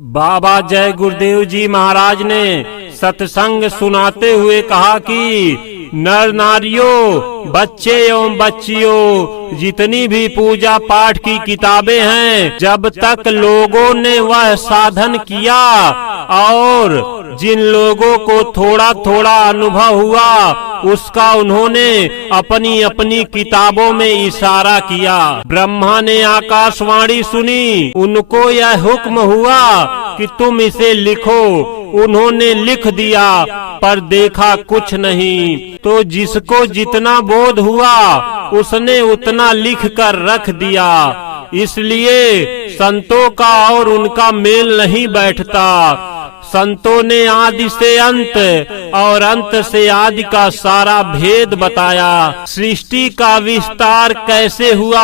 बाबा जय गुरुदेव जी महाराज ने सत्संग सुनाते हुए कहा कि नर नारियों, बच्चे एवं बच्चियों, जितनी भी पूजा पाठ की किताबें हैं, जब तक लोगों ने वह साधन किया और जिन लोगों को थोड़ा थोड़ा अनुभव हुआ, उसका उन्होंने अपनी अपनी किताबों में इशारा किया। ब्रह्मा ने आकाशवाणी सुनी, उनको यह हुक्म हुआ कि तुम इसे लिखो। उन्होंने लिख दिया, पर देखा कुछ नहीं। तो जिसको जितना बोध हुआ, उसने उतना लिख कर रख दिया। इसलिए संतों का और उनका मेल नहीं बैठता। संतों ने आदि से अंत और अंत से आदि का सारा भेद बताया। सृष्टि का विस्तार कैसे हुआ,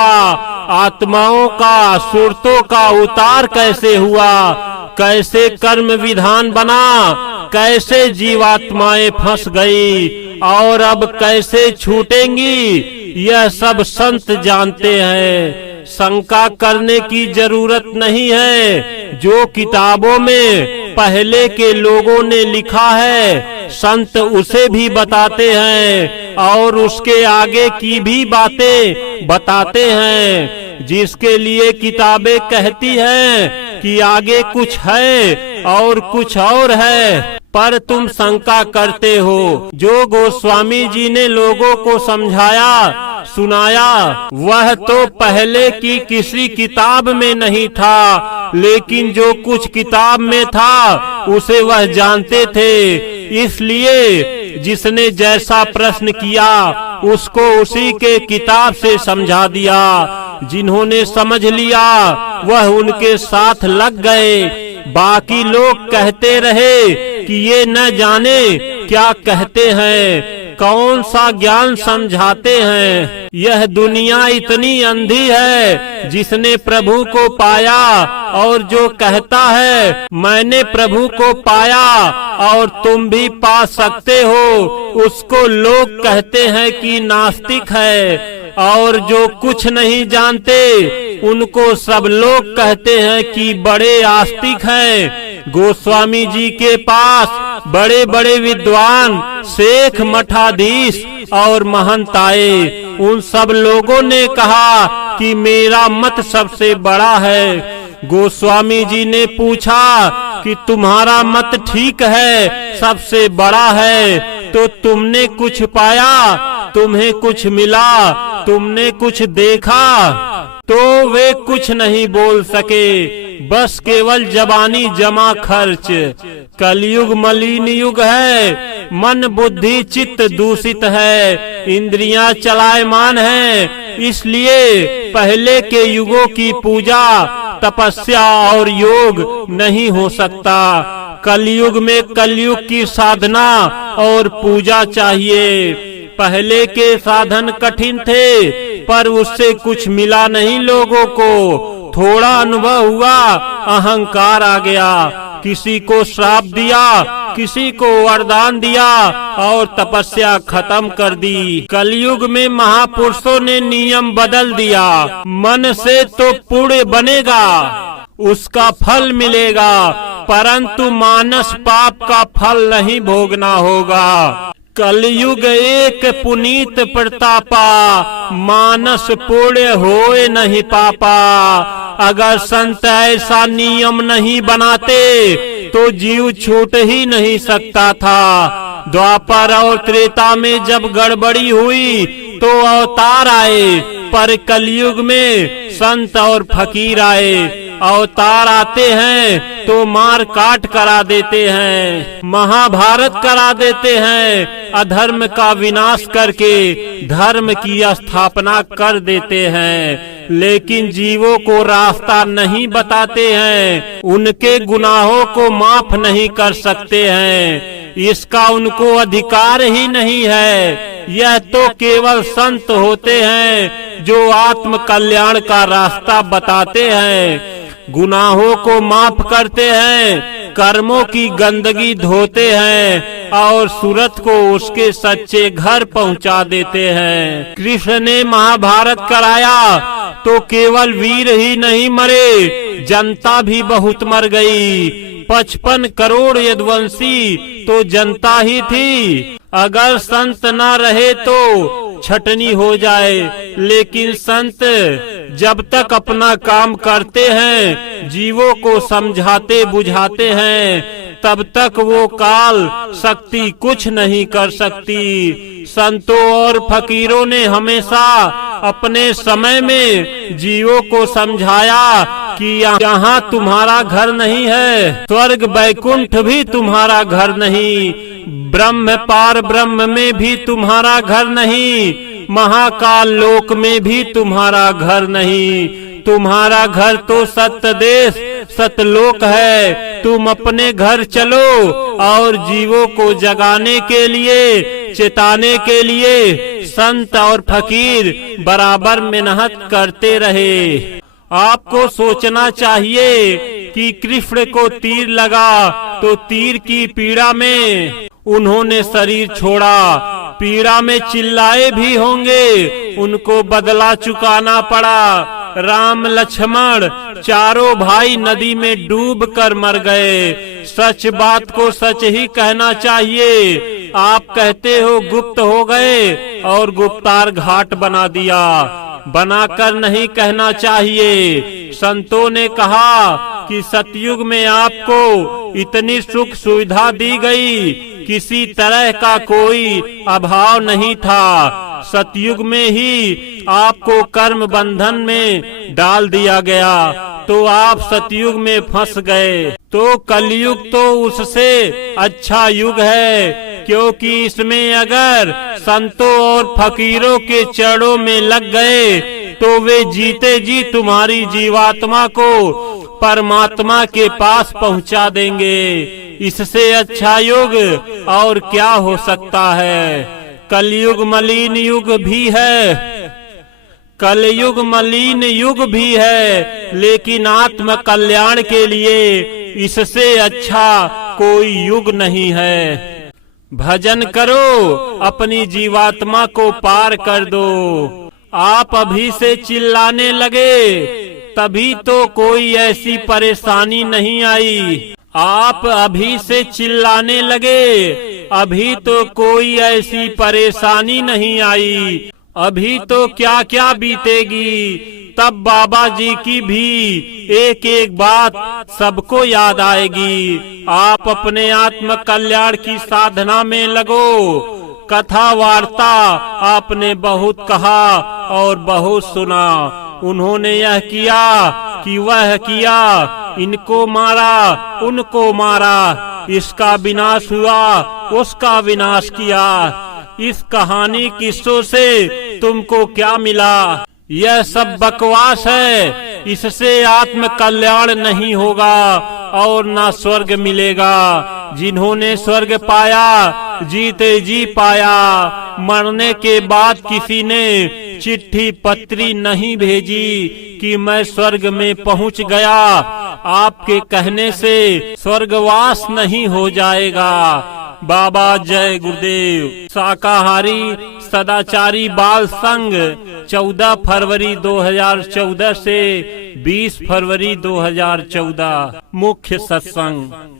आत्माओं का, सुरतों का उतार कैसे हुआ, कैसे कर्म विधान बना, कैसे जीवात्माएं फंस गई और अब कैसे छूटेंगी, यह सब संत जानते हैं। शंका करने की जरूरत नहीं है। जो किताबों में पहले के लोगों ने लिखा है, संत उसे भी बताते हैं और उसके आगे की भी बातें बताते हैं। जिसके लिए किताबें कहती हैं कि आगे कुछ है और कुछ और है, पर तुम शंका करते हो। जो गोस्वामी जी ने लोगों को समझाया सुनाया, वह तो पहले की किसी किताब में नहीं था, लेकिन जो कुछ किताब में था उसे वह जानते थे। इसलिए जिसने जैसा प्रश्न किया, उसको उसी के किताब से समझा दिया। जिन्होंने समझ लिया, वह उनके साथ लग गए। बाकी लोग कहते रहे कि ये न जाने क्या कहते हैं, कौन सा ज्ञान समझाते हैं। यह दुनिया इतनी अंधी है। जिसने प्रभु को पाया और जो कहता है मैंने प्रभु को पाया और तुम भी पा सकते हो, उसको लोग कहते हैं कि नास्तिक है। और जो कुछ नहीं जानते, उनको सब लोग कहते हैं कि बड़े आस्तिक हैं। गोस्वामी जी के पास बड़े बड़े विद्वान, शेख, मठाधीश और महंत आए। उन सब लोगों ने कहा कि मेरा मत सबसे बड़ा है। गोस्वामी जी ने पूछा कि तुम्हारा मत ठीक है, सबसे बड़ा है, तो तुमने कुछ पाया, तुम्हें कुछ मिला, तुमने कुछ देखा? तो वे कुछ नहीं बोल सके, बस केवल जबानी जमा खर्च। कलयुग मलिन युग है, मन बुद्धि चित्त दूषित है, इंद्रियां चलायमान है। इसलिए पहले के युगों की पूजा, तपस्या और योग नहीं हो सकता। कलयुग में कलयुग की साधना और पूजा चाहिए। पहले के साधन कठिन थे, पर उससे कुछ मिला नहीं लोगों को। थोड़ा अनुभव हुआ, अहंकार आ गया। किसी को श्राप दिया, किसी को वरदान दिया और तपस्या खत्म कर दी। कलयुग में महापुरुषों ने नियम बदल दिया। मन से तो पुण्य बनेगा, उसका फल मिलेगा, परंतु मानस पाप का फल नहीं भोगना होगा। कलयुग एक पुनीत प्रतापा, मानस पुण्य होए नहीं पापा। अगर संत ऐसा नियम नहीं बनाते तो जीव छूट ही नहीं सकता था। द्वापर और त्रेता में जब गड़बड़ी हुई तो अवतार आए, पर कलयुग में संत और फकीर आए। अवतार आते हैं तो मार काट करा देते हैं, महाभारत करा देते हैं, अधर्म का विनाश करके धर्म की स्थापना कर देते हैं। लेकिन जीवों को रास्ता नहीं बताते हैं, उनके गुनाहों को माफ नहीं कर सकते हैं। इसका उनको अधिकार ही नहीं है। यह तो केवल संत होते हैं जो आत्म कल्याण का रास्ता बताते हैं, गुनाहों को माफ करते हैं, कर्मों की गंदगी धोते हैं और सूरत को उसके सच्चे घर पहुंचा देते हैं। कृष्ण ने महाभारत कराया तो केवल वीर ही नहीं मरे, जनता भी बहुत मर गई। 55 करोड़ यदुवंशी तो जनता ही थी। अगर संत ना रहे तो छटनी हो जाए, लेकिन संत जब तक अपना काम करते हैं, जीवों को समझाते बुझाते हैं, तब तक वो काल शक्ति कुछ नहीं कर सकती। संतों और फकीरों ने हमेशा अपने समय में जीवों को समझाया कि यहाँ तुम्हारा घर नहीं है, स्वर्ग बैकुंठ भी तुम्हारा घर नहीं, ब्रह्म पार ब्रह्म में भी तुम्हारा घर नहीं, महाकाल लोक में भी तुम्हारा घर नहीं। तुम्हारा घर तो सत्य देश सतलोक है। तुम अपने घर चलो और जीवों को जगाने के लिए, चेताने के लिए संत और फकीर बराबर मेहनत करते रहे। आपको सोचना चाहिए कि कृष्ण को तीर लगा तो तीर की पीड़ा में उन्होंने शरीर छोड़ा, पीड़ा में चिल्लाए भी होंगे, उनको बदला चुकाना पड़ा। राम लक्ष्मण चारों भाई नदी में डूब कर मर गए। सच बात को सच ही कहना चाहिए। आप कहते हो गुप्त हो गए और गुप्तार घाट बना दिया, बनाकर नहीं कहना चाहिए। संतों ने कहा कि सतयुग में आपको इतनी सुख सुविधा दी गई, किसी तरह का कोई अभाव नहीं था। सतयुग में ही आपको कर्म बंधन में डाल दिया गया, तो आप सतयुग में फंस गए। तो कलयुग तो उससे अच्छा युग है, क्योंकि इसमें अगर संतों और फकीरों के चरणों में लग गए तो वे जीते जी तुम्हारी जीवात्मा को परमात्मा के पास पहुंचा देंगे। इससे अच्छा युग और क्या हो सकता है। कलयुग मलिन युग भी है, कलयुग मलिन युग भी है, लेकिन आत्म कल्याण के लिए इससे अच्छा कोई युग नहीं है। भजन करो, अपनी जीवात्मा को पार कर दो। आप अभी से चिल्लाने लगे तभी तो कोई ऐसी परेशानी नहीं आई। आप अभी से चिल्लाने लगे अभी तो कोई ऐसी परेशानी नहीं आई। अभी तो क्या क्या बीतेगी, तब बाबा जी की भी एक एक बात सबको याद आएगी। आप अपने आत्म कल्याण की साधना में लगो। कथा वार्ता आपने बहुत कहा और बहुत सुना। उन्होंने यह किया कि वह किया, इनको मारा उनको मारा, इसका विनाश हुआ उसका विनाश किया। इस कहानी किस्सों से तुमको क्या मिला? यह सब बकवास है। इससे आत्म कल्याण नहीं होगा और ना स्वर्ग मिलेगा। जिन्होंने स्वर्ग पाया जीते जी पाया। मरने के बाद किसी ने चिट्ठी पत्री नहीं भेजी कि मैं स्वर्ग में पहुंच गया। आपके कहने से स्वर्गवास नहीं हो जाएगा। बाबा जय गुरुदेव। शाकाहारी सदाचारी बाल संघ 14 फरवरी 2014 से 20 फरवरी 2014 मुख्य सत्संग।